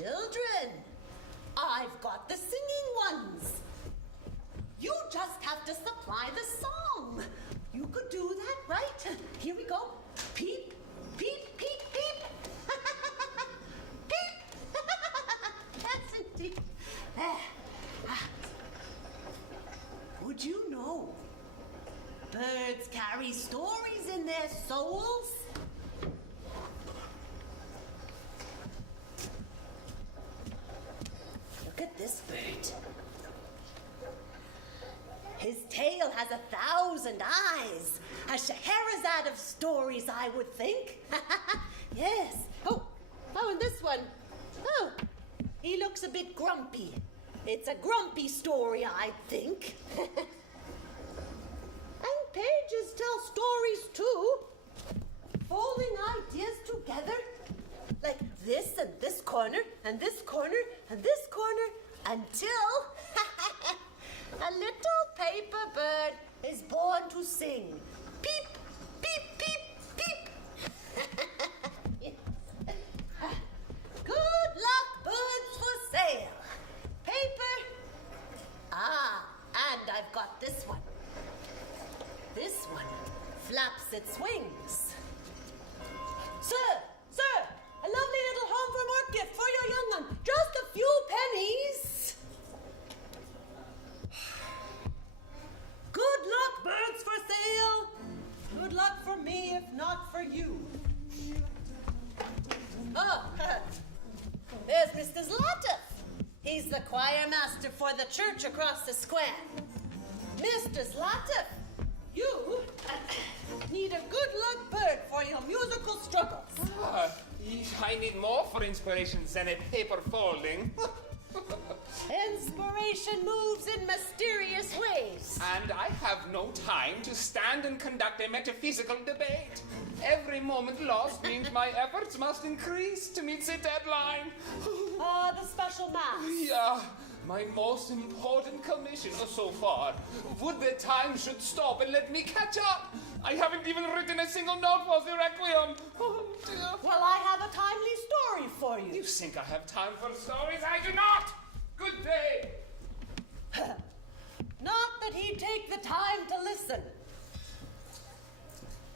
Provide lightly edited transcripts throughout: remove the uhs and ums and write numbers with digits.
Children, I've got the singing ones. You just have to supply the song. You could do that, right? Here we go. Peep, peep, peep, peep. Peep. Yes, indeed. Would you know birds carry stories in their souls? Look at this bird. His tail has 1,000 eyes. A Scheherazade of stories, I would think. Yes. Oh, and this one. Oh, he looks a bit grumpy. It's a grumpy story, I think. And pages tell stories too. Folding ideas together. Like this and this corner and this corner and this corner until a little paper bird is born to sing. Peep, peep, peep, peep. Good luck, birds for sale. Paper. And I've got this one. This one flaps its wings. Sir, a lovely little home from art gift for your young one. Just a few pennies. Good luck, birds for sale. Good luck for me, if not for you. Oh, there's Mr. Zlatev. He's the choir master for the church across the square. Mr. Zlatev, you need a good luck bird for your musical struggles. I need more for inspiration than a paper folding. Inspiration moves in mysterious ways. And I have no time to stand and conduct a metaphysical debate. Every moment lost means my efforts must increase to meet the deadline. The special mass. Yeah, my most important commission so far. Would that time should stop and let me catch up. I haven't even written a single note for the Requiem. Oh, dear. Well, I have a timely story for you. You think I have time for stories? I do not! Good day! Not that he'd take the time to listen.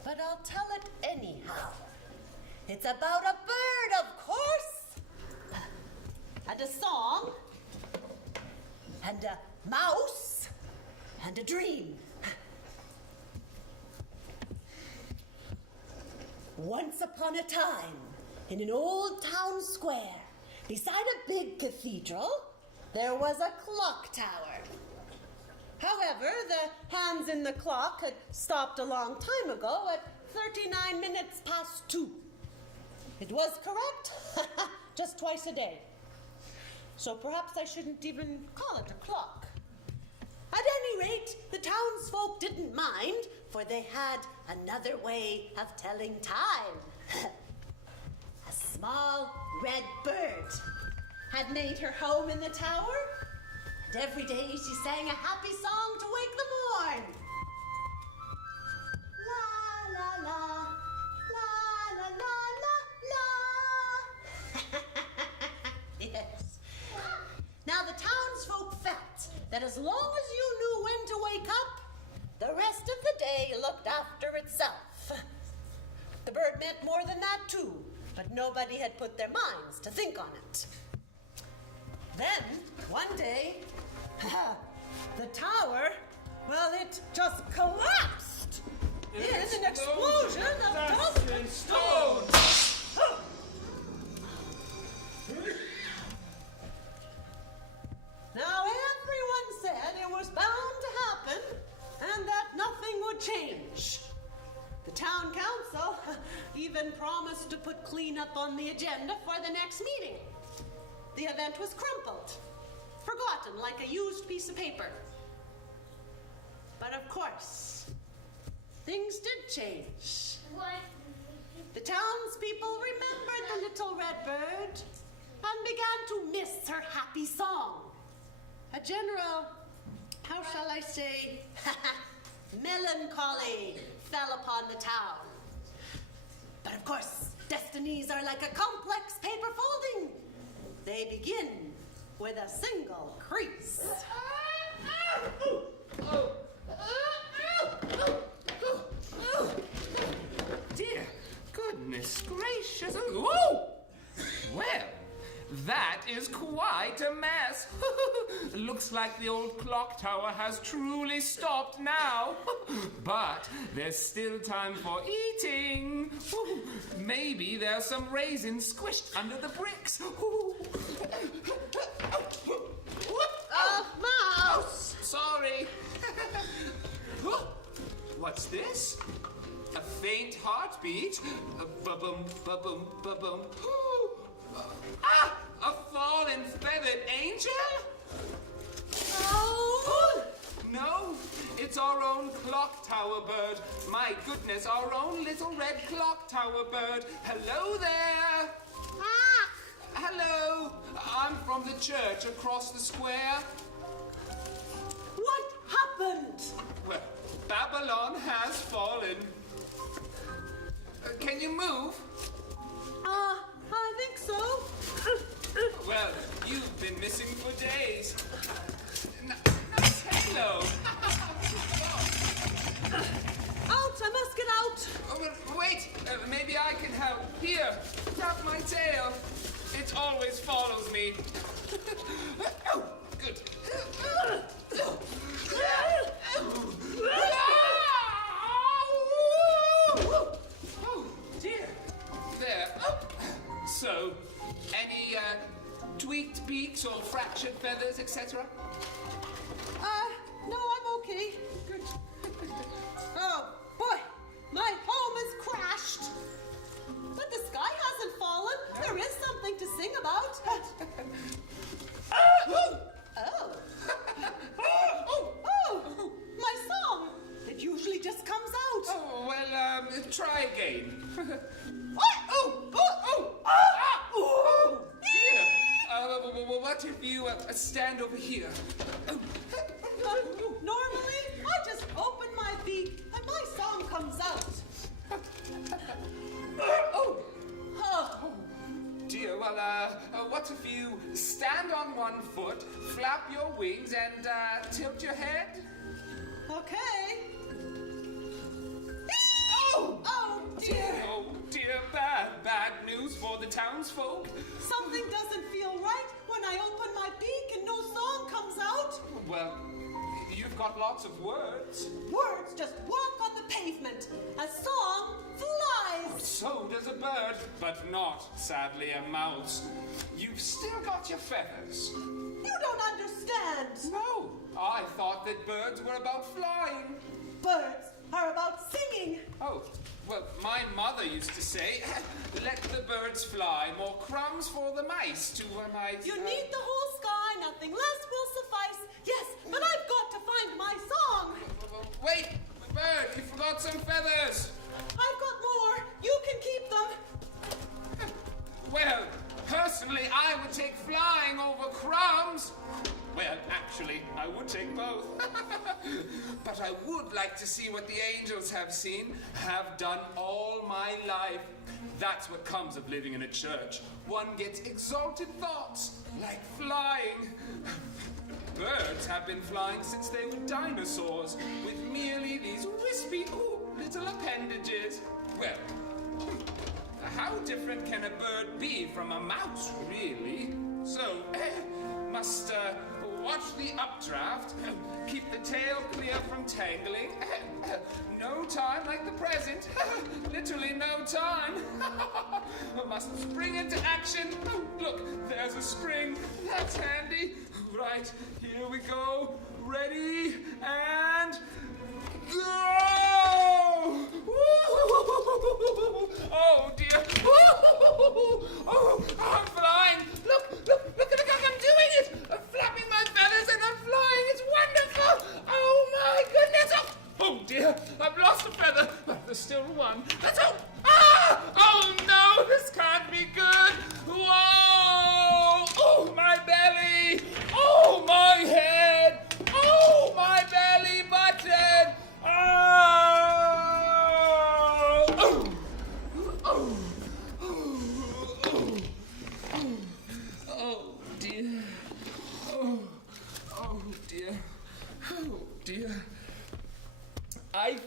But I'll tell it anyhow. It's about a bird, of course. And a song. And a mouse. And a dream. Once upon a time, in an old town square, beside a big cathedral, there was a clock tower. However, the hands in the clock had stopped a long time ago at 39 minutes past 2. It was correct, just twice a day. So perhaps I shouldn't even call it a clock. At any rate, the townsfolk didn't mind, for they had another way of telling time. A small red bird had made her home in the tower, and every day she sang a happy song to wake the morn. La la la, la la la la la. Yes. Now the townsfolk felt that as long as you knew when to wake up, the rest of the day looked after itself. The bird meant more than that too, but nobody had put their minds to think on it. Then, one day, the tower, well, it just collapsed in an explosion of dust and stone. Now, everyone said it was bound to happen and that nothing would change. The town council even promised to put cleanup on the agenda for the next meeting. The event was crumpled, forgotten like a used piece of paper. But of course, things did change. What? The townspeople remembered the little red bird and began to miss her happy song. A general, how shall I say, melancholy fell upon the town. But of course, destinies are like a complex paper folding. They begin with a single crease. Dear goodness gracious. Whoa! Well, that is quite a mess. Looks like the old clock tower has truly stopped now. But there's still time for eating. Maybe there's some raisins squished under the bricks. Mouse! Sorry. What's this? A faint heartbeat. Ba-bum, ba-bum, ba-bum. Ah! A fallen feathered angel? Oh! No, it's our own clock tower bird. My goodness, our own little red clock tower bird. Hello there. Ah! Hello. I'm from the church across the square. What happened? Well, Babylon has fallen. Can you move? I think so. Well, you've been missing for days. Hello. Out! I must get out! Oh, well, wait, maybe I can help. Here, tap my tail. It always follows me. Oh, good. Oh, dear. There. So, any tweaked beaks or fractured feathers, etc.? No, I'm okay. Good. Oh, boy, my home is crashed. But the sky hasn't fallen. There is something to sing about. Oh. Oh, my song. It usually just comes out. Oh, well, try again. Oh, Dear. What if you stand over here? Normally, I just open my beak and my song comes out. Oh. Dear, well, what if you stand on one foot, flap your wings, and tilt your head? Okay. Oh! Oh, dear. Oh, dear, bad news for the townsfolk. Something doesn't feel right when I open my beak and no song comes out. Well, you've got lots of words. Words just walk on the pavement. A song flies. So does a bird, but not, sadly, a mouse. You've still got your feathers. You don't understand. No, I thought that birds were about flying. Birds are about singing. Oh, well, my mother used to say, let the birds fly, more crumbs for the mice to a mice. You need the whole sky, nothing less will suffice. Yes, but I've got to find my song. Wait, bird, you forgot some feathers. I've got more. You can keep them. Well, personally, I would take flying over crumbs. Well, actually, I would take both. But I would like to see what the angels have seen, have done all my life. That's what comes of living in a church. One gets exalted thoughts, like flying. Birds have been flying since they were dinosaurs, with merely these wispy, little appendages. Well, how different can a bird be from a mouse, really? So, must watch the updraft, keep the tail clear from tangling. No time like the present. Literally no time. Must spring into action. Look, there's a spring. That's handy. Right, here we go. Ready, and go! Oh dear. Oh, I'm flying. Look at how I'm doing it. I'm flapping my feathers and I'm flying. It's wonderful. Oh my goodness. Oh dear, I've lost a feather, but there's still one. Let's go. Ah! Oh no, this can't be good. Whoa! Oh, my belly. Oh, my head. Oh, my belly button. Oh!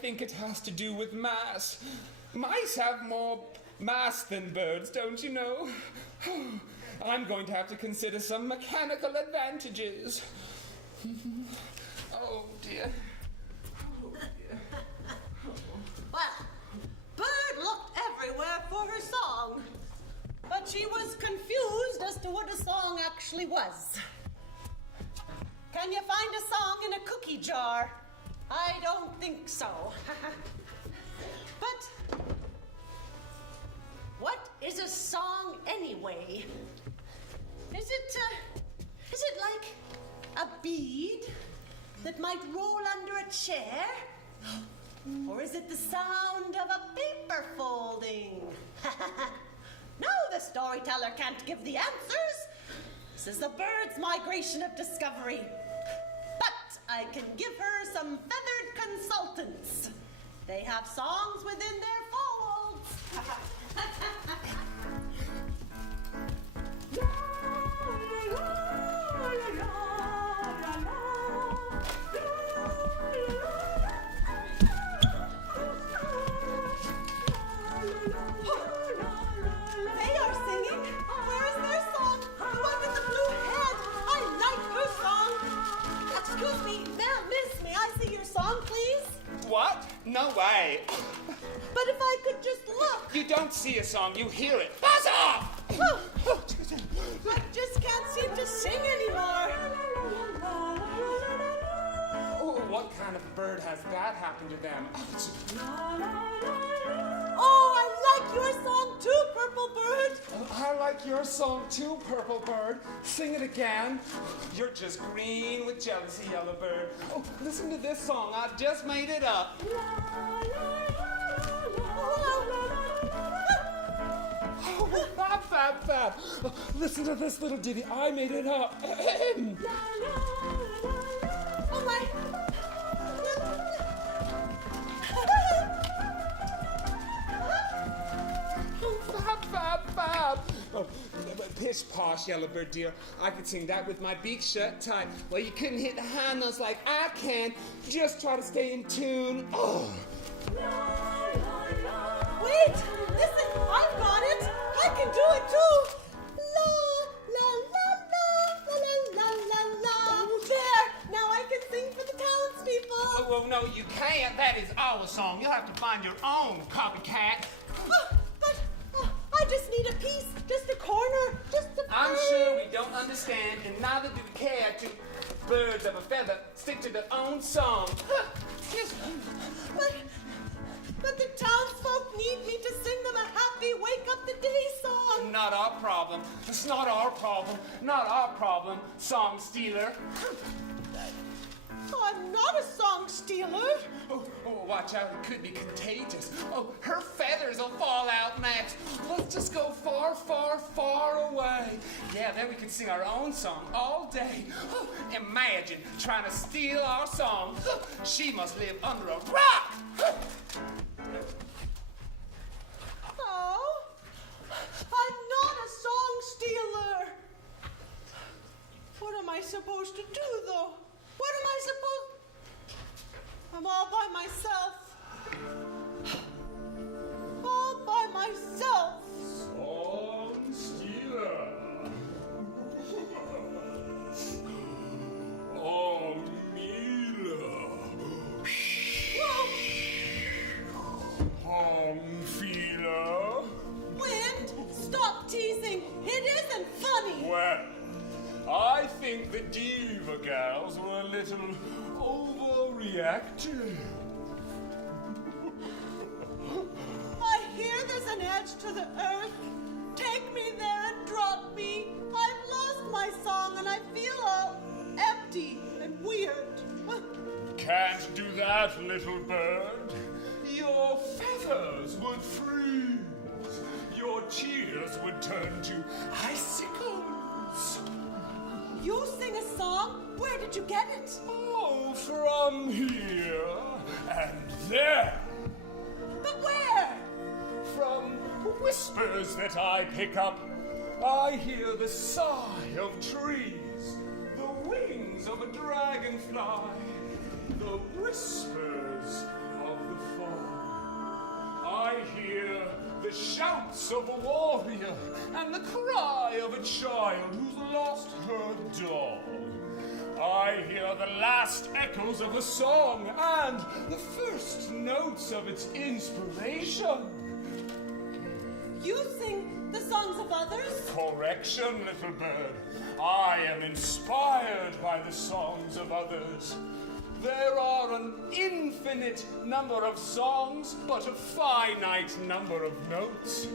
think it has to do with mass. Mice have more mass than birds, don't you know? I'm going to have to consider some mechanical advantages. Oh, dear. Oh, dear. Well, Bird looked everywhere for her song, but she was confused as to what a song actually was. Can you find a song in a cookie jar? I don't think so. But what is a song anyway? Is it like a bead that might roll under a chair? Or is it the sound of a paper folding? No, the storyteller can't give the answers. This is the bird's migration of discovery. But I can give her some feathered consultants. They have songs within their folds. They are singing. Where is their song? The one with the blue head. I like her song. Excuse me, ma'am, miss, may I sing your song, please? What? No way. But if I could just look. You don't see a song, you hear it. Buzz off! Oh, I just can't seem to sing anymore. Oh, what kind of bird has that happened to them? Oh, I like your song too, Purple Bird. I like your song too, Purple Bird. Sing it again. You're just green with jealousy, Yellow Bird. Oh, listen to this song. I've just made it up. Oh, fab, fab, fab. Oh, listen to this little ditty. I made it up. Oh my. Fab, fab, fab. Oh, pish posh, Yellowbird dear. I could sing that with my beak shut tight. Well, you couldn't hit the high notes like I can. Just try to stay in tune. Oh. Wait, listen, I've got it. I can do it too. La la la la la la la la. There, now I can sing for the townspeople. Oh, well, no, you can't. That is our song. You'll have to find your own, copycat. But I just need a piece, just a corner, just a I'm sure we don't understand, and neither do we care to. Birds of a feather stick to their own song. Yes. But the townsfolk need me to sing them a happy wake up the day song. Not our problem. It's not our problem. Not our problem, song stealer. Oh, I'm not a song stealer. Oh, watch out, it could be contagious. Oh, her feathers will fall out next. Let's just go far, far, far away. Yeah, then we can sing our own song all day. Oh, imagine trying to steal our song. Oh, she must live under a rock. Oh, I'm not a song stealer. What am I supposed to do, though? What am I supposed... I'm all by myself. All by myself. Song stealer. Oh, Mila. Feeler. Wind, stop teasing. It isn't funny. Well, I think the Diva gals were a little overreactive. I hear there's an edge to the earth. Take me there and drop me. I've lost my song and I feel all empty and weird. Can't do that, little bird. Your feathers would freeze. Your tears would turn to icicles. You sing a song? Where did you get it? Oh, from here and there. But where? From whispers that I pick up, I hear the sigh of trees, the wings of a dragonfly, the whispers of the I hear the shouts of a warrior and the cry of a child who's lost her doll. I hear the last echoes of a song and the first notes of its inspiration. You sing the songs of others? Correction, little bird. I am inspired by the songs of others. There are an infinite number of songs, but a finite number of notes.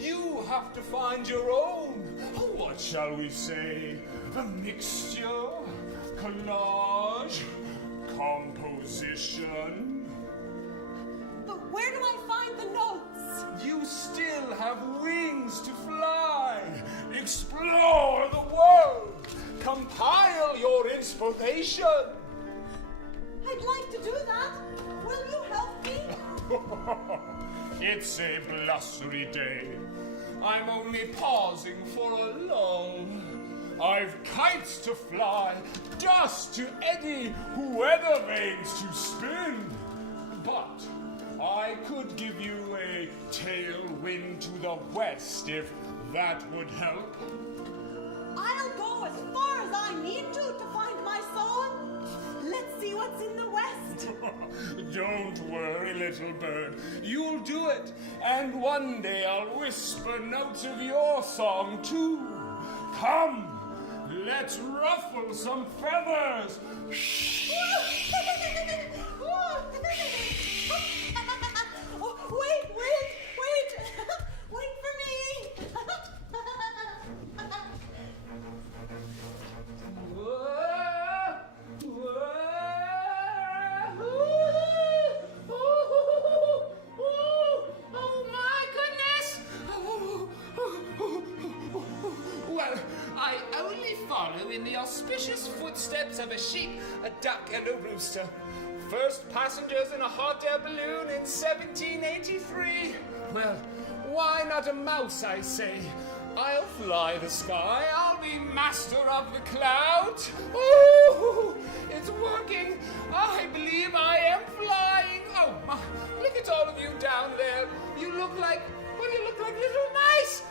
You have to find your own, what shall we say, a mixture, collage, composition. But where do I find the notes? You still have wings to fly. Explore the world. Compile your inspiration. I'd like to do that. Will you help me? It's a blustery day. I'm only pausing for a lull. I've kites to fly, dust to eddy, weather vanes to spin. But I could give you a tailwind to the west if that would help. I'll go as far as I need to find my song. Let's see what's in the west. Don't worry, little bird. You'll do it. And one day I'll whisper notes of your song, too. Come, let's ruffle some feathers. Wait. Wait for me. Oh my goodness! Well, I only follow in the auspicious footsteps of a sheep, a duck, and a rooster. First passengers in a hot air balloon in 1783. Well, why not a mouse, I say? I'll fly the sky. I'll be master of the clouds. Oh, it's working. I believe I am flying. Oh, my. Look at all of you down there. You look like little mice.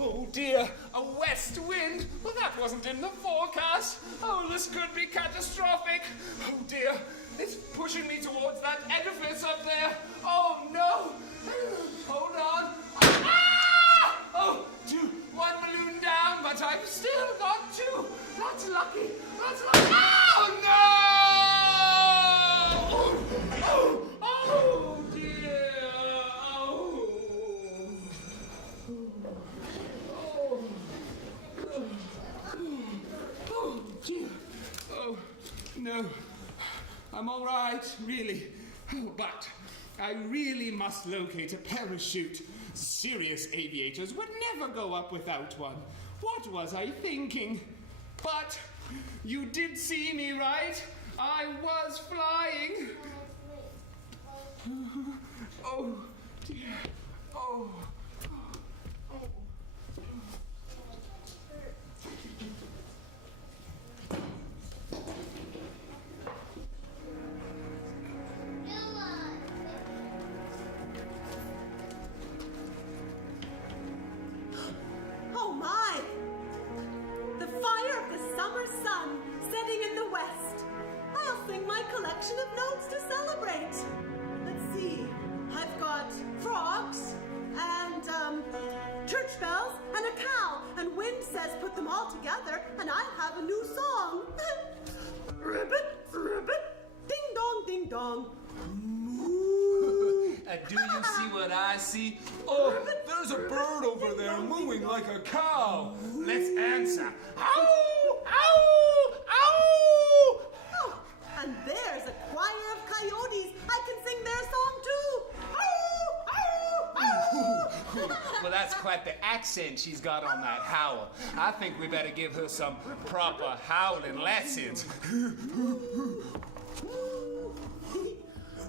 Oh dear, a west wind. Well, that wasn't in the forecast. Oh, this could be catastrophic. Oh dear, it's pushing me towards that edifice up there. Oh no. Hold on. Ah! Oh, one balloon down, but I've still got two. That's lucky. Oh no! Oh dear. Oh dear. Oh no. I'm all right, really. Oh, but I really must locate a parachute. Serious aviators would never go up without one. What was I thinking? But you did see me, right? I was flying. Oh, dear. Oh. Oh my! The fire of the summer sun setting in the west. I'll sing my collection of notes to celebrate. Let's see. I've got frogs and church bells and a cow. And Wind says put them all together and I have a new song. Ribbit, ribbit, ding dong, ding dong. Do you see what I see? Oh, there's a bird over there mooing like a cow. Let's answer. Ow! Ow! Ow! Oh, and there's a choir of coyotes. I can sing their song too. Ow! Ow! Ow! Well, that's quite the accent she's got on that howl. I think we better give her some proper howling lessons.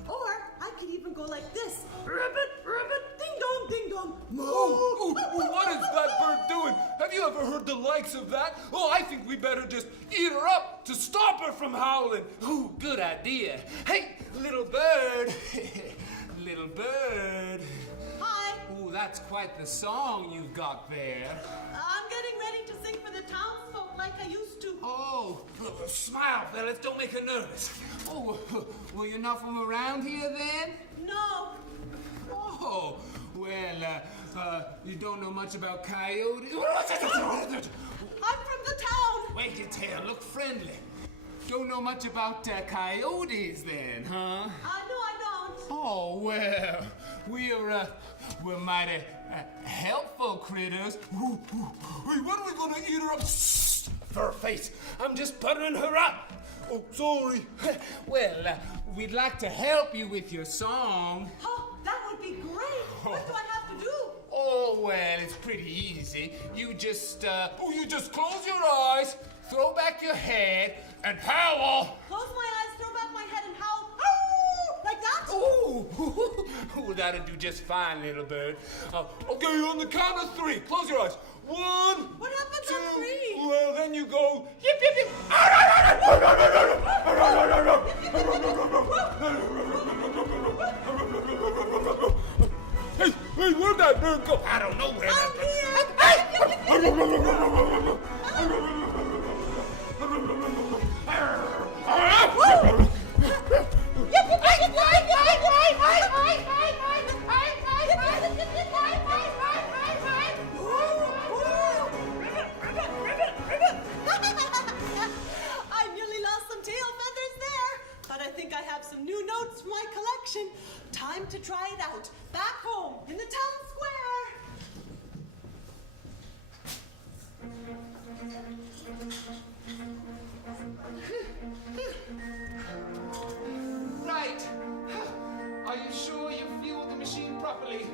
Or I could even go like this. Ribbit, ribbit, ding dong, ding dong. Oh, what is that bird doing? Have you ever heard the likes of that? Oh, I think we better just eat her up to stop her from howling. Ooh, good idea. Hey, little bird. Little bird. Hi. Ooh, that's quite the song you've got there. I'm getting ready to sing for the townsfolk like I used to. Oh, smile, fellas. Don't make her nervous. Oh, well, you're not from around here then? No. Oh, well, you don't know much about coyotes? I'm from the town. Wag your tail, look friendly. Don't know much about coyotes then, huh? No, I don't. Oh, well, we're mighty helpful critters. Hey, when are we gonna eat her up? Fur face, I'm just buttering her up. Oh, sorry. Well, we'd like to help you with your song. Oh, that would be great. What do I have to do? Oh, well, it's pretty easy. You just close your eyes, throw back your head, and howl. Close my eyes, throw back my head, and howl. Oh, like that? Ooh, that'll do just fine, little bird. Okay, on the count of 3, close your eyes. 1, What happens 2, on 3? well, then you go, yip, yip, yip. Hey, where'd that bird go? I don't know where that I nearly lost some tail feathers there, but I think I have some new notes from my collection. Time to try it out. Back home in the town square. Right. Are you sure you fueled the machine properly?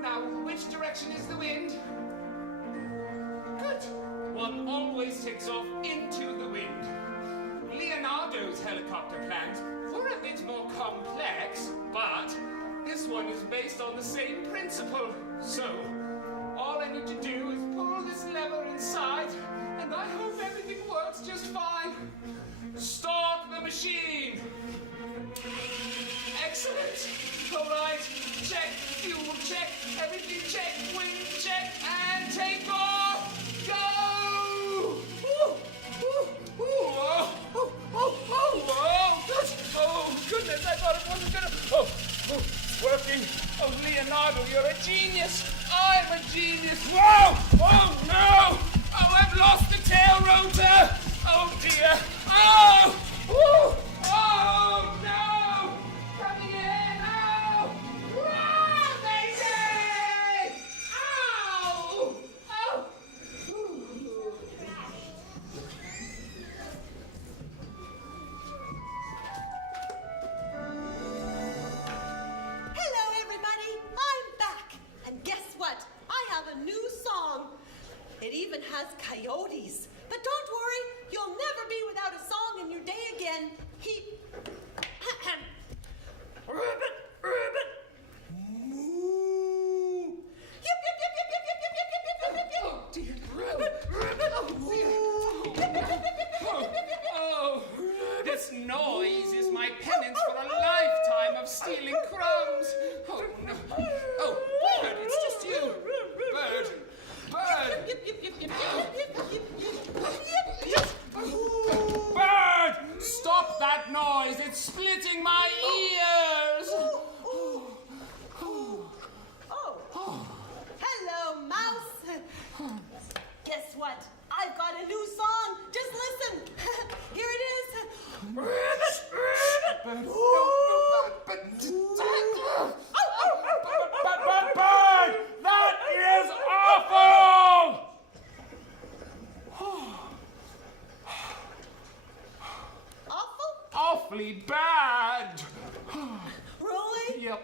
Now, which direction is the wind? Good. One always takes off into the wind. Leonardo's helicopter plans were a bit more complex, but this one is based on the same principle. So, all I need to do is pull this lever inside, and I hope everything works just fine. Start the machine! Excellent! All right, check, fuel check, everything check, wind check, and take off! Go! Ooh, ooh, ooh, good. Oh, goodness, I thought it wasn't gonna... Oh, it's working. Oh, Leonardo, you're a genius. I'm a genius. Whoa! Oh, no! Oh, I've lost the tail rotor. Oh, dear. Oh! Ooh! Oh, no! Coming in! Oh! Whoa, baby! Ow! Oh! Hello, everybody. I'm back. And guess what? I have a new song. It even has coyotes. But don't worry, you'll never be without a song in your day again. Ribbit, ribbit. Moo. Yip, yip, yip, yip, yip, yip, yip, yip, yip, yip, yip. Oh, dear. Ribbit, ribbit. Oh, dear. Yip, yip, yip, yip, yip, yip, yip, yip, yip. Oh, this noise is my penance for a lifetime of stealing crumbs. Oh, no. Oh, Bird, it's just you. Bird. Bird. Yip, yip, yip, yip, yip, yip, yip, yip, yip, yip. Bird! Stop that noise! It's splitting my ears! Oh. Hello, mouse. Guess what? I've got a new song. Just listen. Here it is. Ribbit, ribbit. Bird! That is awful! Awful? Awfully bad! Really? Yep.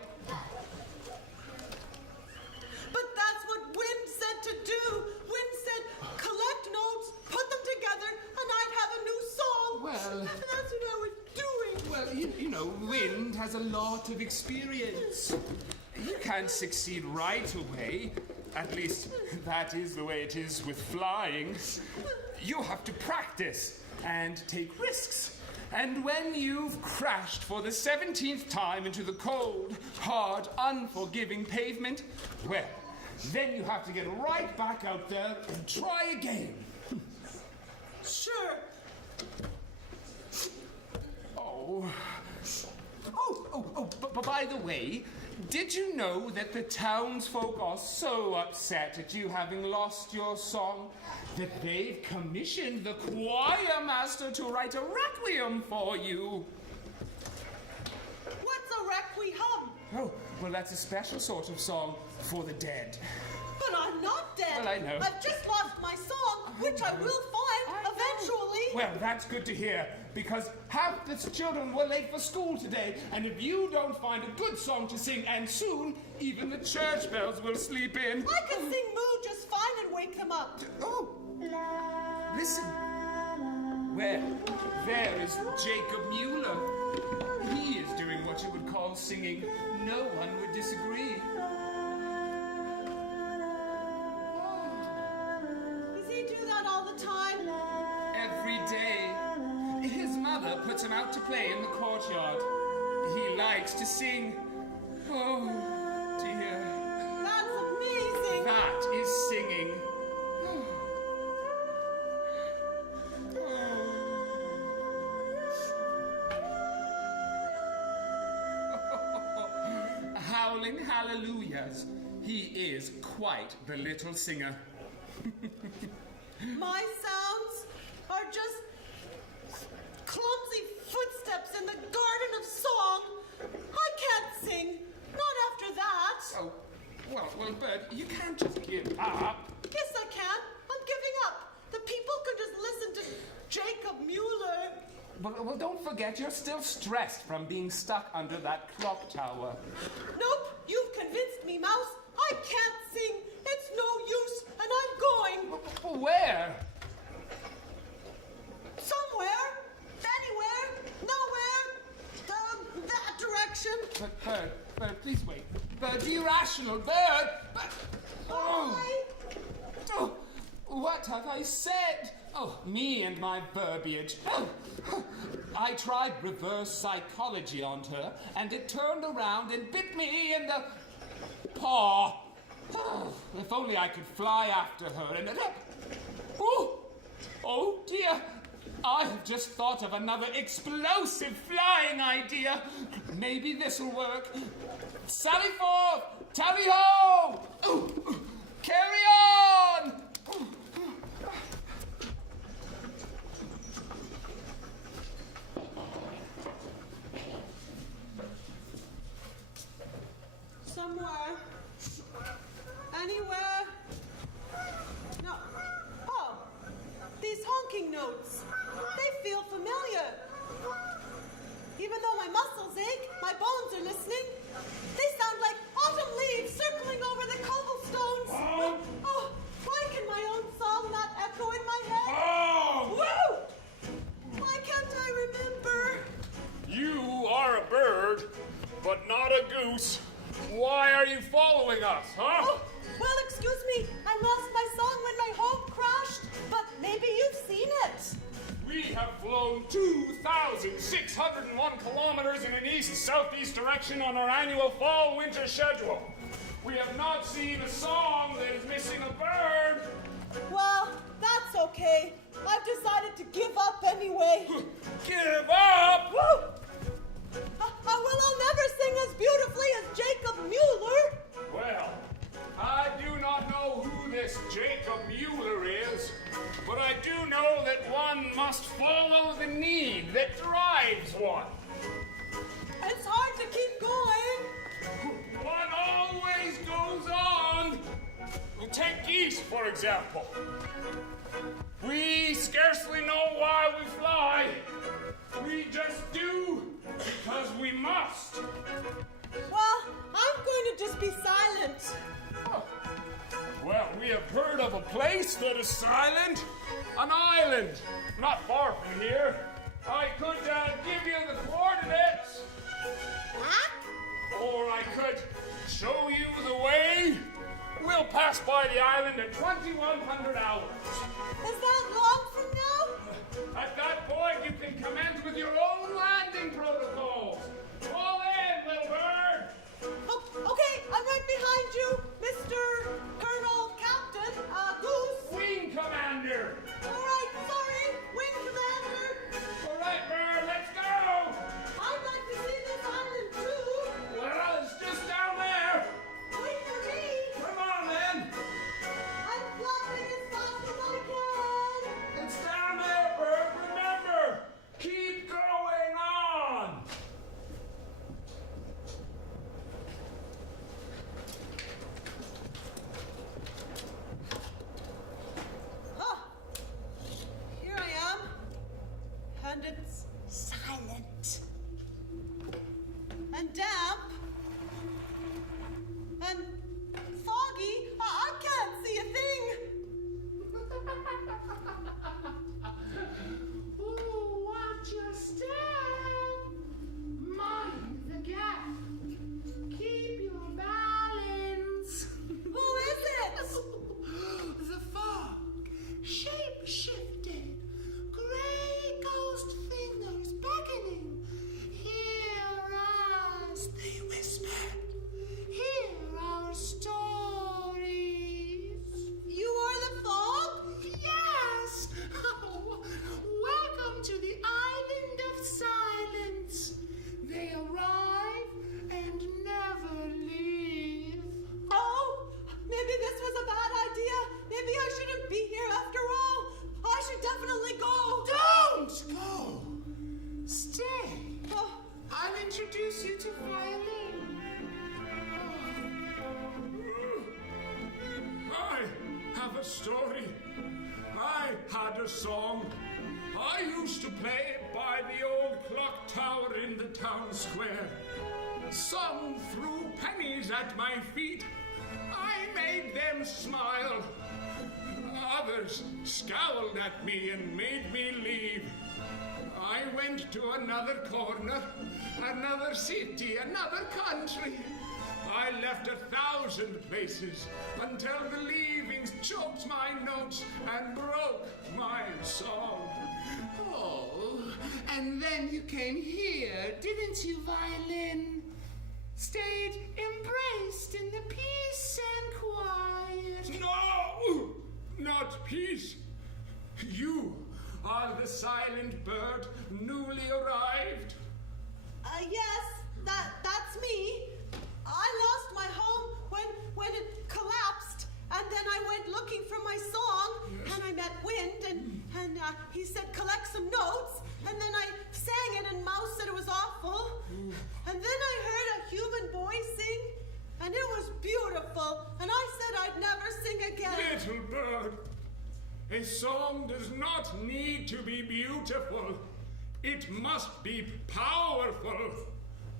But that's what Wind said to do. Wind said, collect notes, put them together, and I'd have a new song. Well- And that's what I was doing. Well, you know, Wind has a lot of experience. You can't succeed right away. At least, that is the way it is with flying. You have to practice and take risks. And when you've crashed for the 17th time into the cold, hard, unforgiving pavement, well, then you have to get right back out there and try again. Sure. But by the way, did you know that the townsfolk are so upset at you having lost your song that they've commissioned the choir master to write a requiem for you? What's a requiem? Oh, well, that's a special sort of song for the dead. But I'm not dead. Well, I know. I've just lost my song, which I will find eventually. Well, that's good to hear, because half the children were late for school today, and if you don't find a good song to sing, and soon, even the church bells will sleep in. I can sing Moo just fine and wake them up. Oh, listen. Well, there is Jacob Mueller. He is doing what you would call singing. No one would disagree. Does he do that all the time? Every day. His mother puts him out to play in the courtyard. He likes to sing. Oh, dear. That's amazing. That is singing. Howling hallelujahs. He is quite the little singer. My sounds are just clumsy footsteps in the garden of song. I can't sing. Not after that. Oh, well, Bert, you can't just give up. Yes, I can. I'm giving up. The people can just listen to Jacob Mueller. Well, don't forget, you're still stressed from being stuck under that clock tower. Nope, you've convinced me, Mouse. I can't sing. It's no use, and I'm going. Where? Somewhere. Anywhere. Nowhere. That direction. But, Bird, please wait. Bird, be rational, Bird! Why? Oh, what have I said? Oh, me and my verbiage. I tried reverse psychology on her, and it turned around and bit me in the paw. Oh, if only I could fly after her and... Oh, dear. I have just thought of another explosive flying idea. Maybe this'll work. Sally forth! Tally ho! Carry on! Somewhere. Anywhere. No. Oh. These honking notes. They feel familiar. Even though my muscles ache, my bones are listening. They sound like autumn leaves circling over the cobblestones. Oh, why can my own song not echo in my head? Oh! Woo! Why can't I remember? You are a bird, but not a goose. Why are you following us, huh? Oh, well, excuse me. I lost my song when my home crashed, but maybe you've seen it. We have flown 2,601 kilometers in an east-southeast direction on our annual fall-winter schedule. We have not seen a song that is missing a bird. Well, that's okay. I've decided to give up anyway. Give up? Woo! I'll never sing as beautifully as Jacob Mueller. Well, I do not know who this Jacob Mueller is, but I do know that one must follow the need that drives one. It's hard to keep going. One always goes on. Take geese, for example. We scarcely know why we fly. We just do because we must. Well, I'm going to just be silent. Oh. Well, we have heard of a place that is silent. An island, not far from here. I could give you the coordinates. Huh? Or I could show you the way. We'll pass by the island at 2100 hours. Is that long from now? At that point, you can can commence with your own landing protocols. Fall in, little bird. Oh, okay, I'm right behind you, Mr. Colonel Captain Goose. Wing Commander. All right, sorry, Wing Commander. All right, bird, let's go. I'd like to see this island too. Well, it's just down there. Wait for me. Come on, then. I'm flying as fast as I can. It's down there, bird. Remember, keep going on. Oh, here I am. And it's silent. And damp. And foggy. I can't see a thing. Ooh, watch your step. Mind the gap. Keep your balance. Who is it? The fog, shape-shifted, gray ghost fingers beckoning. Hear us, they whispered. Hear our stories. You are the fog? Yes! Welcome to the island of silence. They arrive and never leave. Oh, maybe this was a bad idea. Maybe I shouldn't be here after all. I should definitely go. Don't go! Stay. Oh, I'll introduce you to violin. I have a story. I had a song. I used to play by the old clock tower in the town square. Some threw pennies at my feet. I made them smile. Others scowled at me and made me leave. I went to another corner, another city, another country. I left 1,000 places until the leavings choked my notes and broke my song. Oh, and then you came here, didn't you, violin? Stayed embraced in the peace and quiet. No! Not peace. You are the silent bird newly arrived. yes, that's me. I lost my home when it collapsed, and then I went looking for my song, and I met Wind, and he said collect some notes, and then I sang it, and Mouse said it was awful, and then I heard a human voice sing, and it was beautiful, and I said I'd never sing again. Little bird, a song does not need to be beautiful. It must be powerful.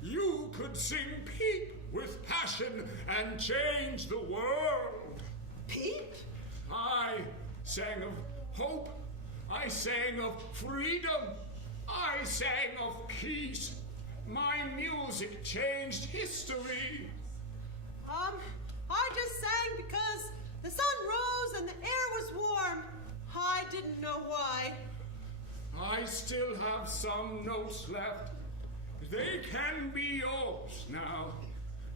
You could sing Peep with passion and change the world. Peep? I sang of hope. I sang of freedom. I sang of peace. My music changed history. I just sang because the sun rose and the air was warm. I didn't know why. I still have some notes left. They can be yours now.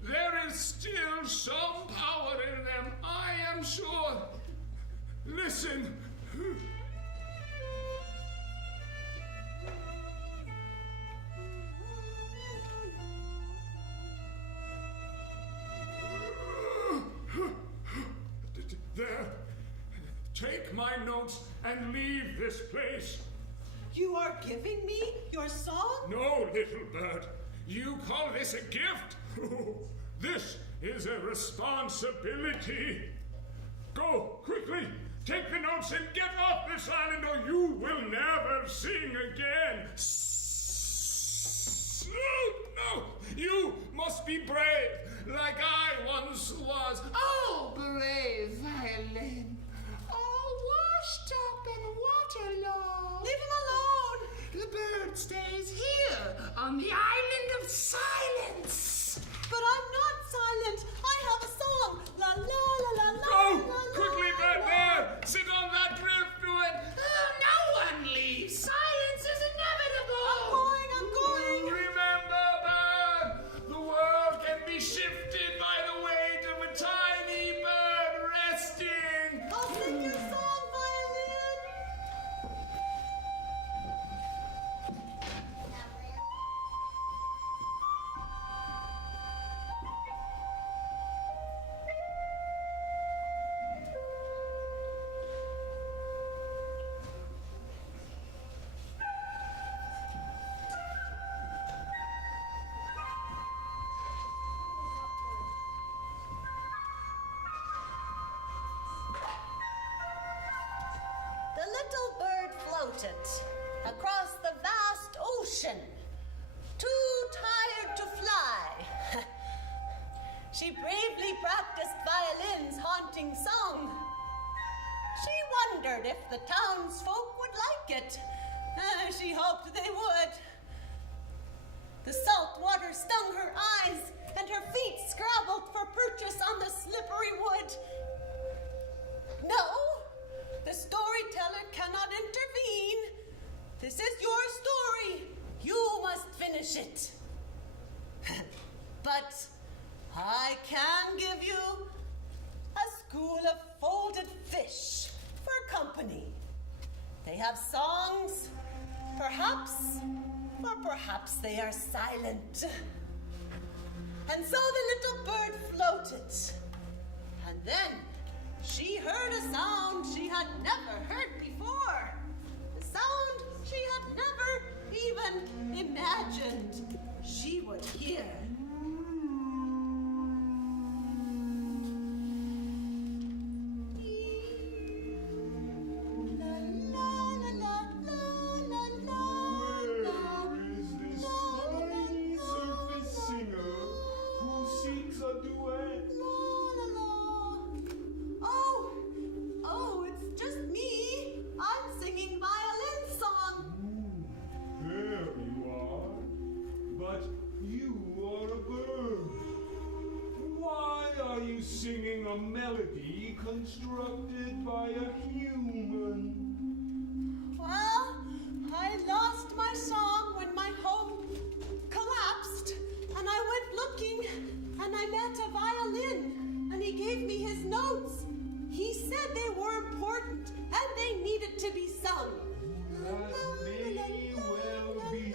There is still some power in them, I am sure. Listen. There. Take my notes and leave this place. You are giving me your song? No, little bird. You call this a gift? This is a responsibility. Go, quickly. Take the notes and get off this island or you will never sing again. No, you must be brave, like I once was. Oh, brave violin, all washed up and waterlogged. Leave him alone! The bird stays here on the island of silence. But I'm not silent. I have a song. La la la la la. Go, la, la, quickly, la, bird, la. there. Sit on that driftwood. Oh, no one leaves. Silence is inevitable. little bird floated across the vast ocean, too tired to fly. She bravely practiced violin's haunting song. She wondered if the townsfolk would like it. She hoped they would. The salt water stung her eyes, and her feet scrabbled for purchase on the slippery wood. No, the storyteller cannot intervene. This is your story. You must finish it. But I can give you a school of folded fish for company. They have songs, perhaps, or perhaps they are silent. And so the little bird floated. And then she heard a sound she had never heard before. A sound she had never even imagined she would hear. Singing a melody constructed by a human. Well, I lost my song when my home collapsed, and I went looking, and I met a violin, and he gave me his notes. He said they were important, and they needed to be sung. That may well be.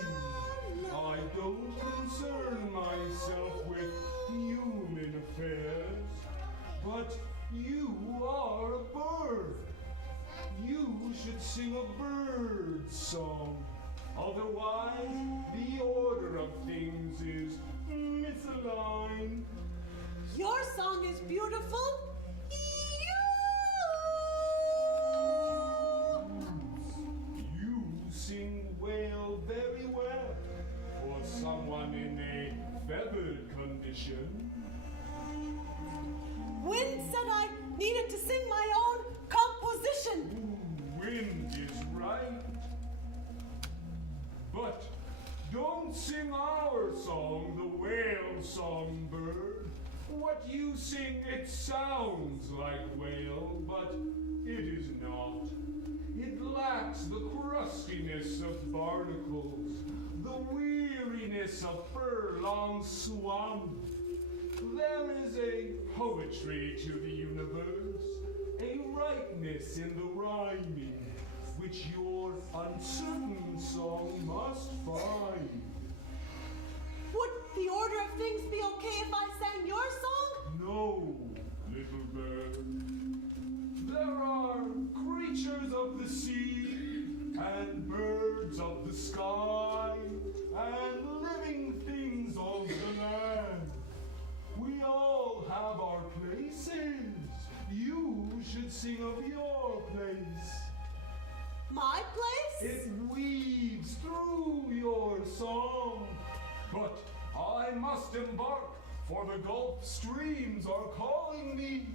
I don't concern myself with human affairs. But you are a bird. You should sing a bird song. Otherwise, the order of things is misaligned. Your song is beautiful. You sing whale very well for someone in a feathered condition. Wind said I needed to sing my own composition. Wind is right. But don't sing our song, the whale song, bird. What you sing, it sounds like whale, but it is not. It lacks the crustiness of barnacles, the weariness of furlong swamp. There is a poetry to the universe, a rightness in the rhyming, which your uncertain song must find. Would the order of things be okay if I sang your song? No, little bird. There are creatures of the sea, and birds of the sky, and living things of the land. We all have our places. You should sing of your place. My place? It weaves through your song. But I must embark, for the Gulf streams are calling me.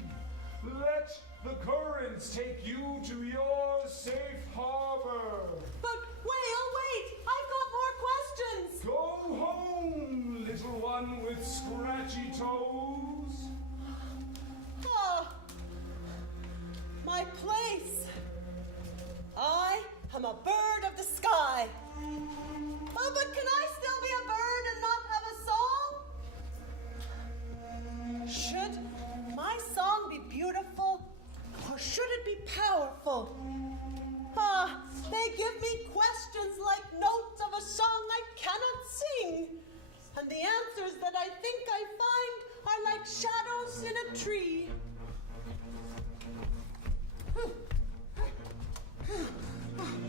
Let the currents take you to your safe harbor. But wait, I've got more questions. Go home, little one with scratchy toes. Oh, my place. I am a bird of the sky. Oh, but can I still be a bird and not have a song? Should my song be beautiful, or should it be powerful? They give me questions like notes of a song I cannot sing. And the answers that I think I find are like shadows in a tree.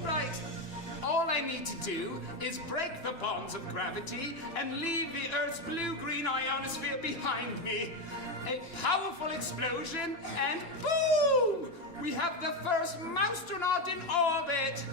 Right. All I need to do is break the bonds of gravity and leave the Earth's blue-green ionosphere behind me. a powerful explosion, and boom! We have the first mousetronaut in orbit!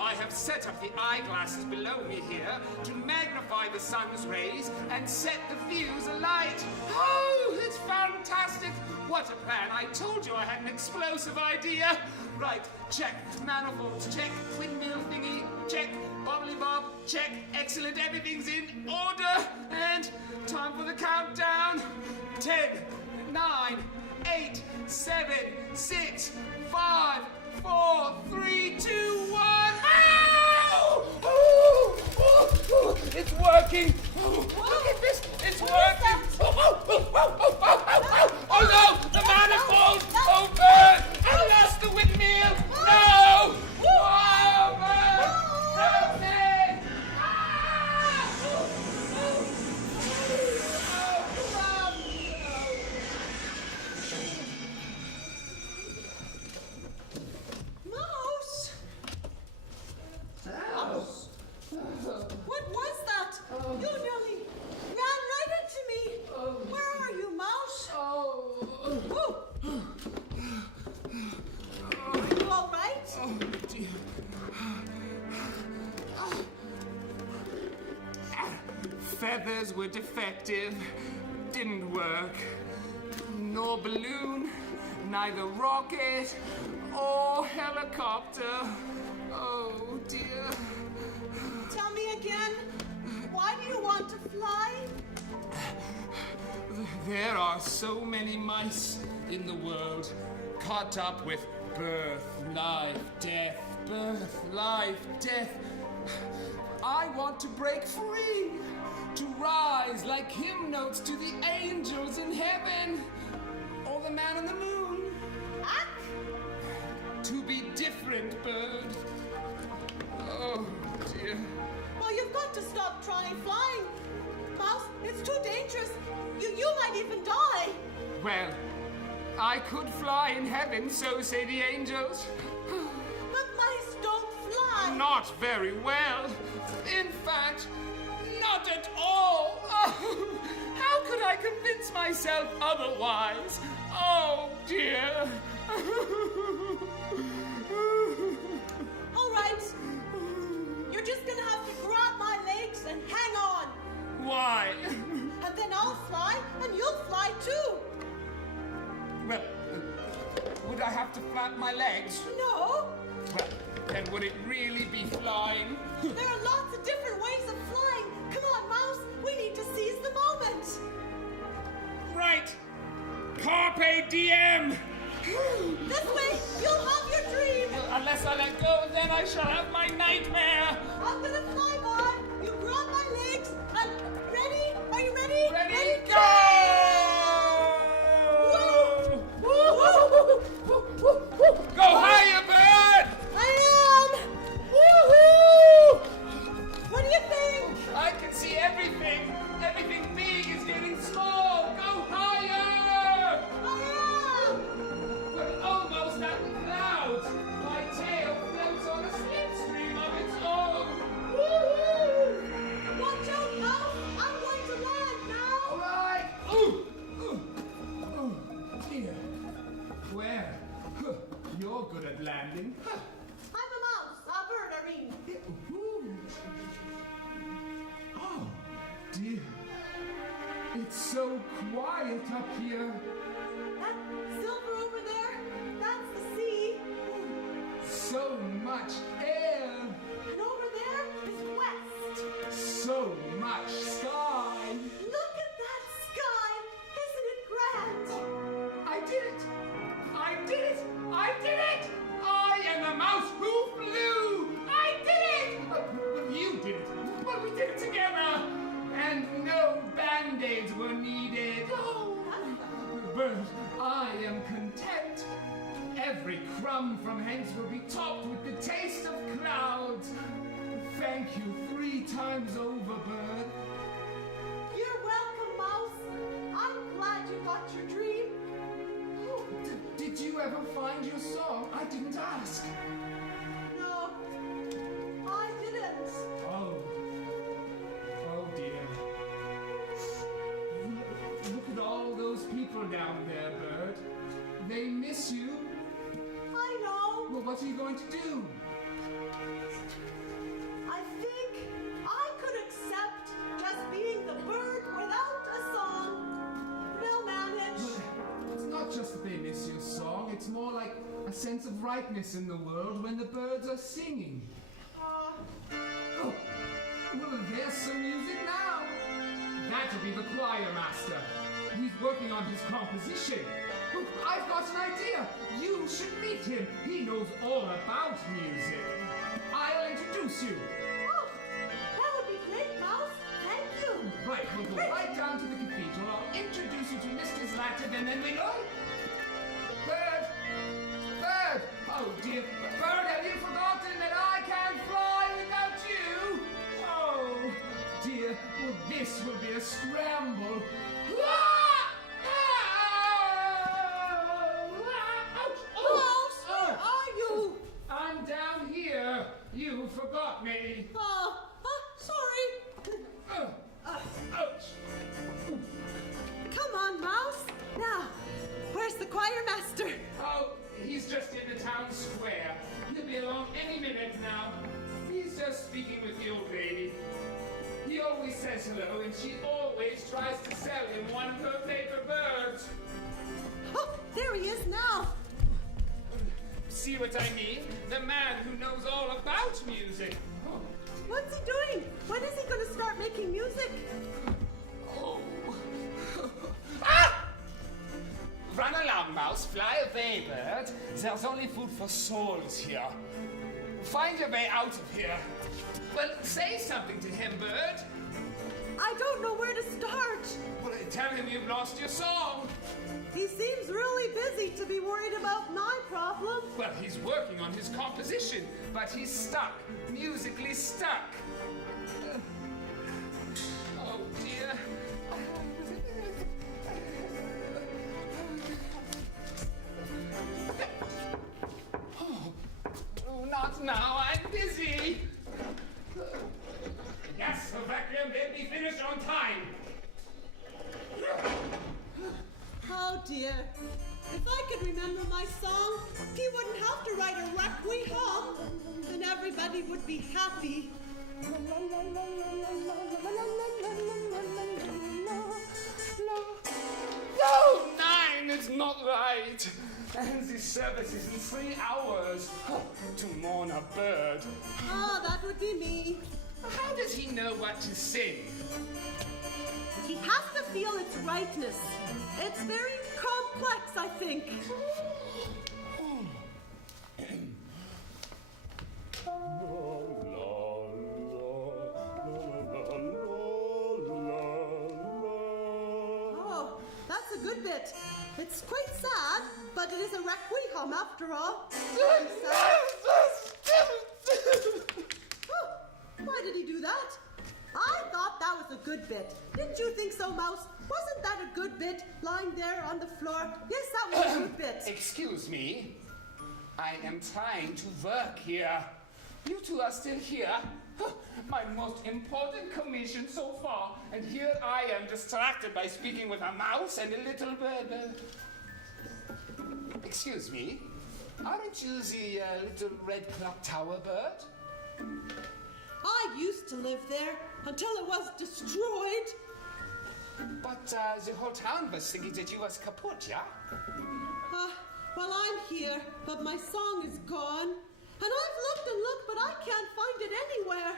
I have set up the eyeglasses below me here to magnify the sun's rays and set the fuse alight. Oh, it's fantastic! What a plan! I told you I had an explosive idea! Right, check. Manifolds, check. Windmill thingy, check. Bobbly bob, check. Excellent, everything's in order. And time for the countdown. 10, 9, 8, 7, 6, 5, 4, 3, 2, 1. Ow! Oh, oh, oh, it's working. Oh, look at this. It's working. Oh no, the manifold. Oh, burn. I lost the windmill. No. Oh, burn. Help me. Ah! Mouse! Mouse! What was that? You nearly ran right into me. Where are you, Mouse? Whoa. Are you all right? Oh, dear. Feathers were defective. Didn't work. Nor balloon, neither rocket or helicopter. Oh, dear. Tell me again, why do you want to fly? There are so many mice in the world, caught up with birth, life, death, birth, life, death. I want to break free, to rise like hymn notes to the angels in heaven, or the man on the moon. To be different, bird. Oh, dear. Well, you've got to stop trying flying. Mouse, it's too dangerous. You might even die. Well, I could fly in heaven, so say the angels. But mice don't fly. Not very well. In fact, not at all. Oh, how could I convince myself otherwise? Oh, dear. All right. You're just gonna have to grab my legs and hang on. Why? And then I'll fly, and you'll fly too. Well, would I have to flap my legs? No. Well, then would it really be flying? There are lots of different ways of flying. Come on, Mouse. We need to seize the moment. Right. Carpe diem. This way, you'll have your dream. Unless I let go, then I shall have my nightmare. I'm gonna fly by. You grab my legs. And ready? Are you ready? Ready, go! Go higher, bird! I am! Woohoo! What do you think? I can see everything. Everything big is getting small. Go higher! I am! We're almost at the clouds. My tail floats on a slipstream of its own. Woohoo! Watch out, Mouse! I'm going to land now! All right. Ooh. Oh, dear. Where? Huh. You're good at landing. Huh. I'm a mouse. A bird, I mean. Ooh. Oh, dear. It's so quiet up here. That silver over there, that's the sea. So much air. And over there is west. So much sky. Look at that sky! Isn't it grand? I did it. I did it. I did it. I am the mouse who flew. I did it. Well, you did it. But we did it together. And no band-aids were needed. Oh, bird, I am content. Every crumb from hence will be topped with the taste of clouds. Thank you 3 times over, bird. You're welcome, Mouse. I'm glad you got your dream. Oh, did you ever find your song? I didn't ask. No, I didn't. Oh. Oh dear. Look at all those people They miss you. I know. Well, what are you going to do? I think I could accept just being the bird without a song. They'll manage. It's not just that they miss your song, it's more like a sense of rightness in the world when the birds are singing. Oh, well, there's some music now. That'll be the choir master. He's working on his composition. Look, I've got an idea. You should meet him. He knows all about music. I'll introduce you. Oh, that would be great, Mouse. Thank you. Right, we'll go right down to the cathedral. I'll introduce you to Mr. Zlatan, and then we go. Bird! Bird! Oh, dear. Bird, have you forgotten that I can't fly without you? Oh, dear. Well, this will be a scramble. Mouse, where are you? I'm down here. You forgot me. Sorry. Ouch. Come on, Mouse. Now, where's the choir master? Oh, he's just in the town square. He'll be along any minute now. He's just speaking with the old lady. He always says hello, and she always tries to sell him one of her favorite birds. Oh, there he is now. See what I mean? The man who knows all about music. Oh. What's he doing? When is he going to start making music? Oh. Ah! Run along, mouse. Fly away, bird. There's only food for souls here. Find your way out of here. Well, say something to him, bird. I don't know where to start. Well, tell him you've lost your song. He seems really busy to be worried about my problem. Well, he's working on his composition, but he's stuck. Musically stuck. Oh, dear. Oh, not now. I'm busy. Yes, the vacuum will be finished on time. Oh dear. If I could remember my song, he wouldn't have to write a requiem, and everybody would be happy. No, 9 is not right. And the service is in 3 hours. To mourn a bird. Ah, that would be me. How does he know what to sing? He has to feel its rightness. It's very complex, I think. Oh, that's a good bit. It's quite sad, but it is a requiem after all. Very sad. Oh, why did he do that? I thought that was a good bit. Didn't you think so, Mouse? Wasn't that a good bit, lying there on the floor? Yes, that was a good bit. Excuse me. I am trying to work here. You two are still here. My most important commission so far. And here I am distracted by speaking with a mouse and a little bird. Excuse me. Aren't you the little red clock tower bird? I used to live there until it was destroyed. But the whole town was thinking that you was kaput, yeah? Well, I'm here, but my song is gone. And I've looked and looked, but I can't find it anywhere.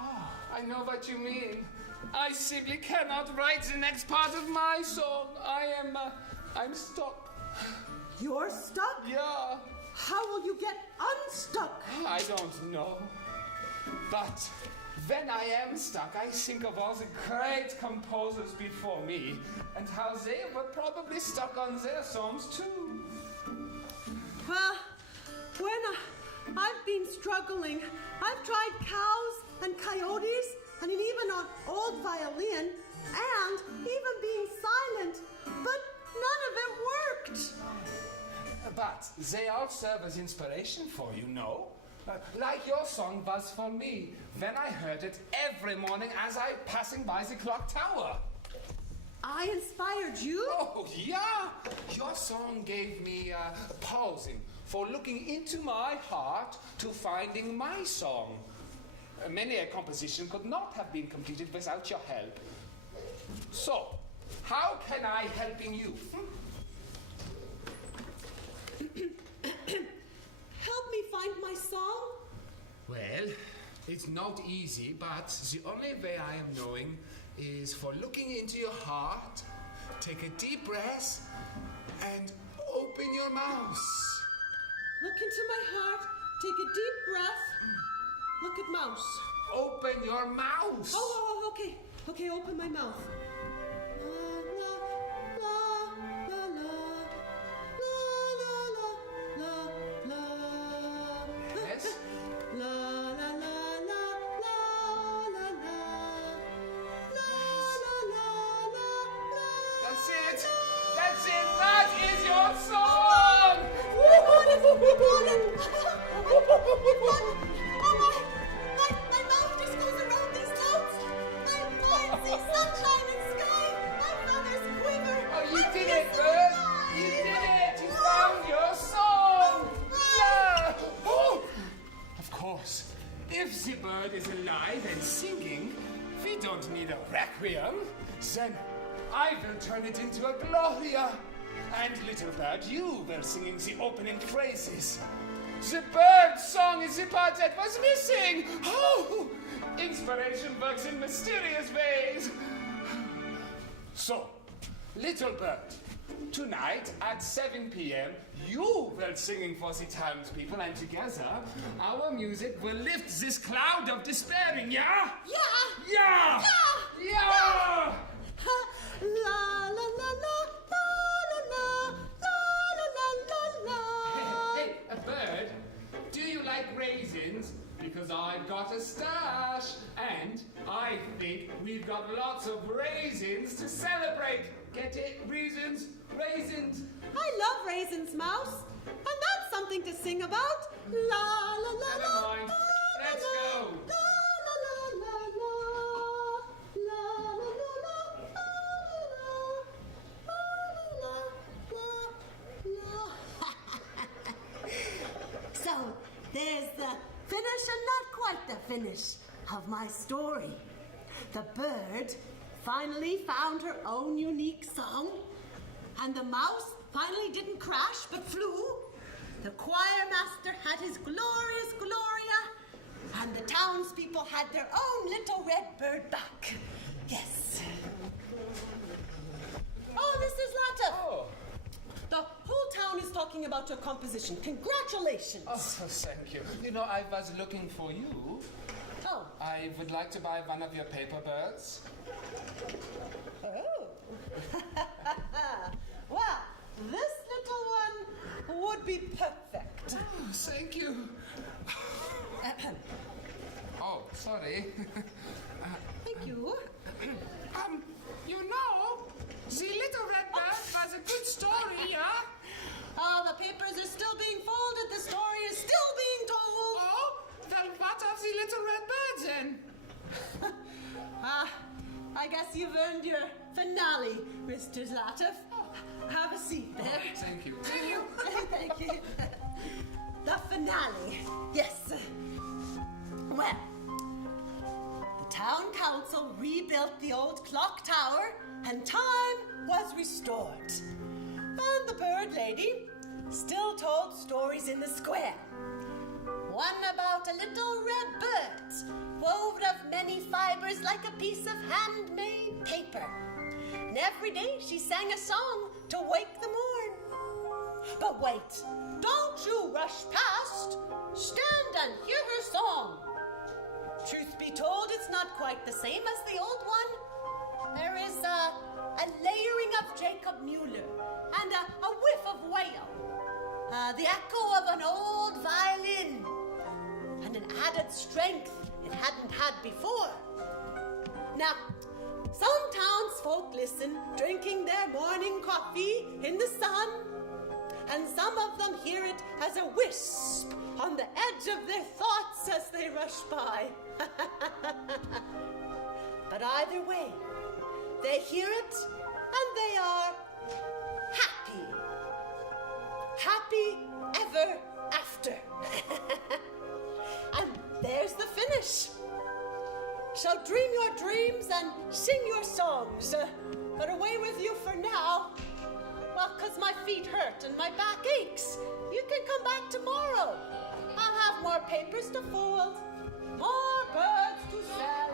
Oh, I know what you mean. I simply cannot write the next part of my song. I'm stuck. You're stuck? Yeah. How will you get unstuck? I don't know. But when I am stuck, I think of all the great composers before me and how they were probably stuck on their songs too. Well, when I've been struggling, I've tried cows and coyotes and even an old violin and even being silent, but none of it worked. But they all serve as inspiration for you, no? Like your song was for me when I heard it every morning as I passing by the clock tower. I inspired you? Oh, yeah. Your song gave me pausing for looking into my heart to finding my song. Many a composition could not have been completed without your help. So, how can I helping you? Help me find my song? Well, it's not easy, but the only way I am knowing is for looking into your heart, take a deep breath, and open your mouth. Look into my heart, take a deep breath, look at mouse. Open your mouth. Oh, okay. Okay, open my mouth. La, la, la, la, la, la, la, la. Yes? La, la, la, la, la, la, la. La, la, la, la, la. That's it. That's it. That is your song. We got it! We got it! We got it! Oh my mouth just goes around these notes. I see sunshine and sky. My feathers quiver. Oh, you I did feel it, so bird. alive. You did it. You found your song. Yeah. Oh. Of course. If the bird is alive and singing, we don't need a requiem. Then I will turn it into a gloria. And little bird, you were singing the opening phrases. The bird song is the part that was missing. Oh, inspiration works in mysterious ways. So, little bird, tonight at 7 p.m., you will singing for the townspeople, and together our music will lift this cloud of despairing, yeah? Yeah. Yeah! Yeah. Yeah! La la la la la la la la. Hey, a bird, do you like raisins? Because I've got a stash, and I think we've got lots of raisins to celebrate. Get it? Raisins? Raisins? I love raisins, Mouse, and that's something to sing about. La la la Never la. mind. la, Let's la, go. La la la la la. La la la la la la. So there's the finish and not quite the finish of my story. The bird finally found her own unique song, and the mouse finally didn't crash but flew. The choir master had his glorious Gloria, and the townspeople had their own little red bird back. Yes. Oh, Mrs. Latta. Oh. The whole town is talking about your composition. Congratulations. Oh, thank you. You know, I was looking for you. Oh. I would like to buy one of your paper birds. Oh. Well, this little one would be perfect. Oh, thank you. Oh, sorry. Thank you. You know, the little red bird was a good story, yeah? Oh, the papers are still being folded. The story is still being told. Oh, then what of the little red bird then? I guess you've earned your finale, Mr. Zlatov. Have a seat there. Thank you. Thank you. Thank you. The finale. Yes. Well, the town council rebuilt the old clock tower and time was restored. And the bird lady still told stories in the square. One about a little red bird, woven of many fibers like a piece of handmade paper. And every day she sang a song to wake the morn. But wait, don't you rush past. Stand and hear her song. Truth be told, it's not quite the same as the old one. There is a layering of Jacob Mueller and a whiff of whale. The echo of an old violin and an added strength it hadn't had before. Now, some townsfolk listen, drinking their morning coffee in the sun, and some of them hear it as a wisp on the edge of their thoughts as they rush by. But either way, They hear it and they are happy. Happy ever after. And there's the finish. So dream your dreams and sing your songs. But away with you for now. Well, 'cause my feet hurt and my back aches. You can come back tomorrow. I'll have more papers to fold, more birds to sell.